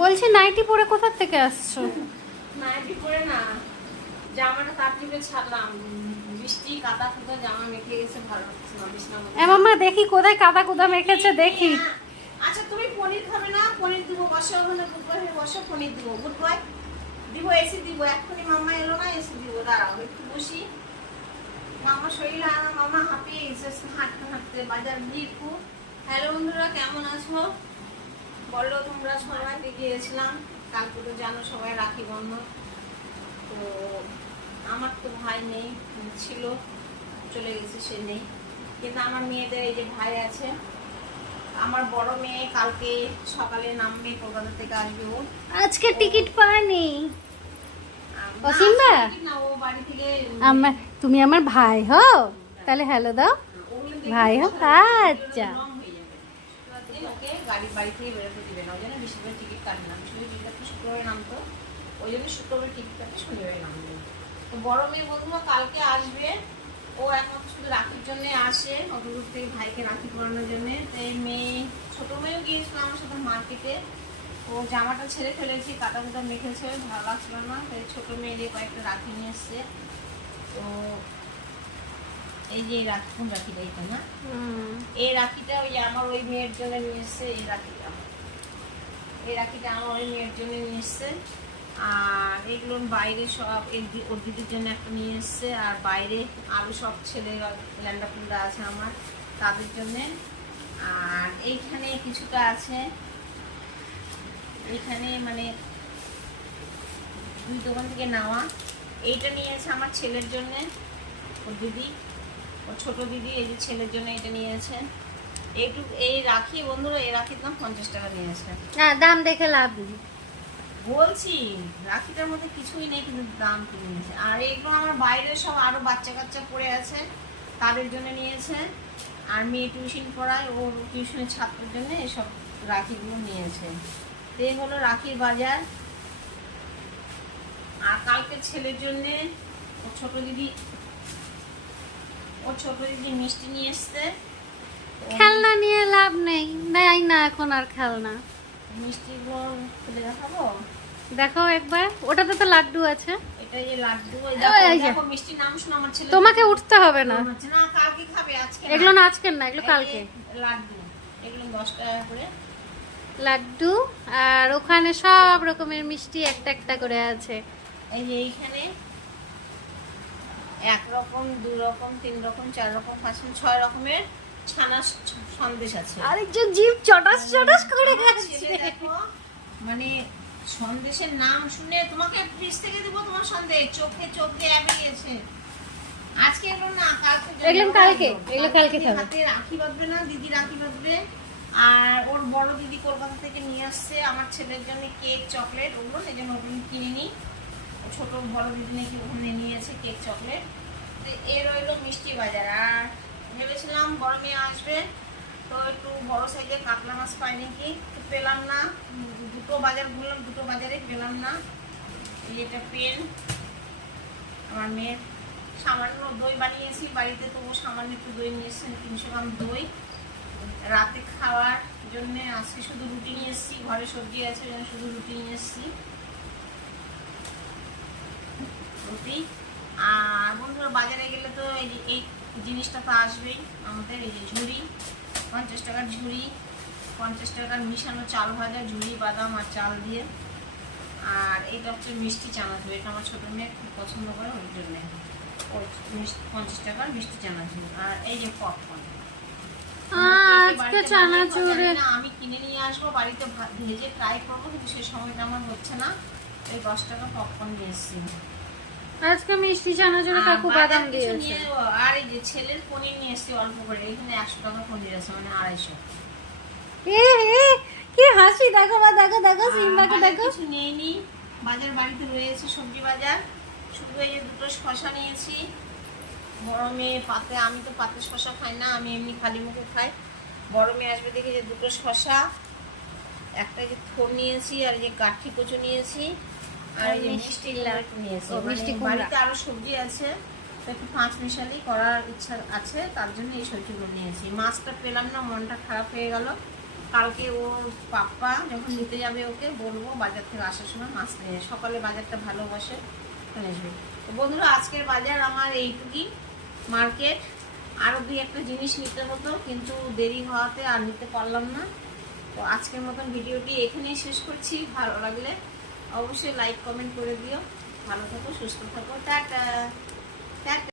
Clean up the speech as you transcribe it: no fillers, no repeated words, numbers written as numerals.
বলছি নাইটি পরে কোথা থেকে আসছো? নাইটি পরে না, জামাটা তার টিপে ছাড়লাম, বৃষ্টি কাদা কুদা জামা মেখে গেছে, ভালো লাগছে না বিছানার মধ্যে। মাম্মা দেখি কোথায় কাদা কুদা মেখেছে দেখি। আচ্ছা তুমি পনির খাবে না? পনির দিব, বসে ওখানে গুড বয় হয়ে বসে পনির দিব, গুড বয় দিব, এসি দিব, এক্ষুনি মাম্মা এলো না, এসি দিব, দাঁড়াও একটু বসি। মামা শরীর আর মামা হাঁপিয়ে গেছে হাঁটতে হাঁটতে, বাজার ভিড় খুব। হ্যালো বন্ধুরা, কেমন আছো বলো? তোমরা সবাই গিয়েছিলাম কালকে, তো জানো সবাই রাখি বন্ধন। তো আমার তো ভাই নেই, ছিল, চলে গেছে, সে নেই। কিন্তু আমার মেয়েদের এই যে ভাই আছে। আমার বড় মেয়ে কালকে সকালে নামবে, কলকাতা থেকে আসবে ও। আজকে টিকিট পায়নি। না, সিম্বা? না, ও বাড়ি থেকে আমার তুমি আমার ভাই হও, তাহলে হ্যালো দাও। ওগুলো দেখে ভাই হোক, কথা বলবে, আচ্ছা। রং হয়ে যাবে। ওকে বাড়ি থেকে বেরোতে দিবে না, ওই জন্য বৃহস্পতিবার টিকিট কাটে না। শুধু টিকিট কাটতে শুক্রবারে নামতো, ওই জন্য শুক্রবারে টিকিট কাটতে শনিবারে নামবে। তো বড় মেয়ে বন্ধুরা কালকে আসবে। ও একমাত্র শুধু রাখির জন্য আসে, অত দূর থেকে ভাইকে রাখি পরানোর জন্য। তাই মেয়ে, ছোট মেয়েও গিয়েছিল আমার সাথে মার্কেটে। ও জামাটা ছেড়ে ফেলেছি, কাটা কুটা মেখেছে, ভালো লাগছিল না, তাই ছোট মেয়েদের কয়েকটা রাখি নিয়ে এসছে। তো এই যে রাখি, কোন রাখিটা এটা না, এই রাখিটা ওই আমার ওই মেয়ের জন্য নিয়ে এসছে। এই রাখিটা আমার ওই মেয়ের জন্য নিয়ে এসছে। আর এগুলো বাইরে সব ওর দিদির জন্য একটা নিয়ে এসছে। আর বাইরে আরো সব ছেলে ল্যান্ডা ফুলডা আছে আমার, তাদের জন্য। আর এইখানে কিছুটা আছে, এইখানে মানে দুই দোকান থেকে নেওয়া। এইটা নিয়েছে আমার ছেলের জন্য, ওর দিদি, ওর ছোট দিদি, এই যে ছেলের জন্য এটা নিয়েছে। এই রাখি বন্ধুরা, এই রাখির দাম 50 টাকা নিয়েছে। না, দাম দেখে লাভ নেই। বলছি রাখিটার মধ্যে কিছুই নেই, কিন্তু দাম কিনে নিয়েছে। আর এগুলো আমার বাইরে সব আরো বাচ্চা কাচ্চা পড়ে আছে, তাদের জন্য নিয়েছে। আর মেয়ে টিউশন পড়ায়, ওর টিউশনের ছাত্রের জন্য এসব রাখিগুলো নিয়েছে। তো এই হলো রাখির বাজার। আর কালকে ছেলের জন্য ওর ছোট দিদি মিষ্টি নিয়ে এসছে। খেলনা নিয়ে লাভ নেই, নাই না এখন আর খেলনা। মিষ্টিগুলো খুলে দেখাবো, দেখো একবার, ওটাতে তো লাড্ডু আছে। এটা যে লাড্ডু, এই যে। দেখো মিষ্টি নাম শুনে আমার ছেলে তোমাকে উঠতে হবে না, না, কালকে খাবে, আজকে এগুলো না আজকের না, এগুলো কালকে। লাড্ডু, এগুলো 10 টাকা করে লাড্ডু, আর ওখানে সব রকমের মিষ্টি একটা একটা করে আছে। এই যে এইখানে 1 রকম, 2 রকম, 3 রকম, 4 রকম, 5 রকম, 6 রকমের ছানা সন্দেশ আছে। আরেকজন জিভ চটাস চটাস করে গেছে। ছেলে দেখো, মানে সন্দেশের নাম শুনে তোমাকে ফ্রিজ থেকে দেবো তোমার সন্দেশ, চোখে চোখ দিয়ে গিয়েছে। আজকে এলো না, এগুলো কালকে খাবে। হাতে রাখি বাঁধবে না, দিদি রাখি বাঁধবে। আর ওর বড় দিদি কলকাতা থেকে নিয়ে আসছে আমার ছেলের জন্য কেক, চকলেট, ওগুলো এই জন্য ওগুলো কিনে নি। ছোট বড় দিদি নাকি ওখানে নিয়েছে কেক, চকলেট। তো এর রইলো মিষ্টি বাজার। আর ভেবেছিলাম বড় মেয়ে আসবে, তো একটু বড় সাইজের কাতলা মাছ পাই নাকি, তো পেলাম না। দুটো বাজার ঘুরলাম, দুটো বাজারে পেলাম না। এটা পেন আমার মেয়ের, সামান্য দই বানিয়েছি বাড়িতে, তো ও সামান্য একটু দই নিয়েছে, 300 গ্রাম দই রাতে খাওয়ার জন্য। আজকে শুধু রুটি নিয়ে এসেছি, ঘরে সবজি আছে, শুধু রুটি নিয়ে এসেছি, রুটি। আর বন্ধুরা বাজারে গেলে তো এই জিনিসটা তো আসবেই আমাদের, এই যে ঝুড়ি, 50 টাকার ঝুড়ি, 50 টাকার মিশানো চাল ভাজা, ঝুড়ি বাদাম আর চাল দিয়ে। আর এটা হচ্ছে মিষ্টি চানাচুর, এটা আমার ছোটো মেয়ে খুব পছন্দ করে, ওই জন্যে ওই 50 টাকার মিষ্টি চানাচুর। আর এই যে পপকর্ন, আজকে চানাচুরে আমি কিনে নিয়ে আসবো, বাড়িতে ভেজে ট্রাই করবো, কিন্তু সে সময়টা আমার হচ্ছে না। এই 10 টাকা পপকর্ন নিয়ে এসেছি। আজকে মিষ্টি চানাচুরে কাকু বাদাম দিয়েছে। আর এই যে ছেলের পনির নিয়ে এসেছি অল্প করে, এখানে 100 টাকা পনির আছে, মানে 250। কি হাসি, দেখো বা দেখো দেখো সিম্বাকে দেখো। কিছু নেইনি, বাজার বাড়িতে রয়েছে, সবজি বাজার। শুধু এই যে দুটো শশা নিয়েছি। বড় মেয়ে পাতে, আমি তো পাতে শশা খাই না, আমি এমনি খালি মুখে খাই। বড় মেয়ে আসবে দেখে যে দুটো শশা, একটা যে থোর নিয়েছি, আর এই যে কাঠি কচু নিয়েছি, আর এই যে মিষ্টি একটু নিয়েছি। বাড়িতে আরো সবজি আছে, তো একটু 5 মিশালি করার ইচ্ছা আছে, তার জন্য এই সবজিগুলো নিয়েছি। মাছটা পেলাম না, মনটা খারাপ হয়ে গেল। কালকে ওর পাপ্পা যখন নিতে যাবে ওকে বলবো বাজার থেকে আসার সময় মাছ নিয়ে আসে। সকালে বাজারটা ভালো বসে, নিয়ে আসবে। তো বন্ধুরা আজকের বাজার আমার এইটুকুই, মার্কেট। আরও 2-1টা জিনিস নিতে হতো কিন্তু দেরি হওয়াতে আর নিতে পারলাম না। তো আজকের মতন ভিডিওটি এখানেই শেষ করছি। ভালো লাগলে অবশ্যই লাইক কমেন্ট করে দিও। ভালো থাকো, সুস্থ থাকো, টাটা টাটা।